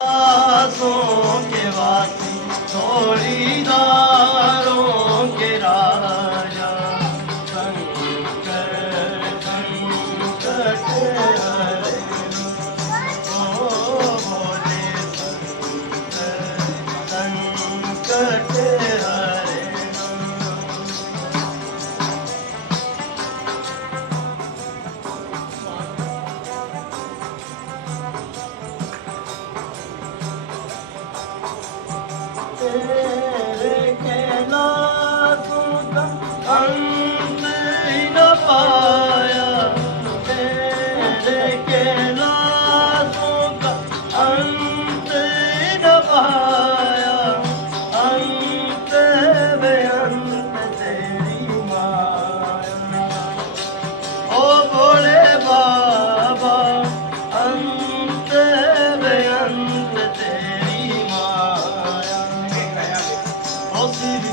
आसों के वासी जोड़ीदारों के राजा शंकर संकट हरे ओ भोले शंकर संकट हरे तेरे कैलाशों का अंत ही न पाया तेरे कैलाशों का अंत ही न पाया अंत बेअंत तेरी माया ओ भोले बाबा अंत बेअंत तेरी माया ओ श्री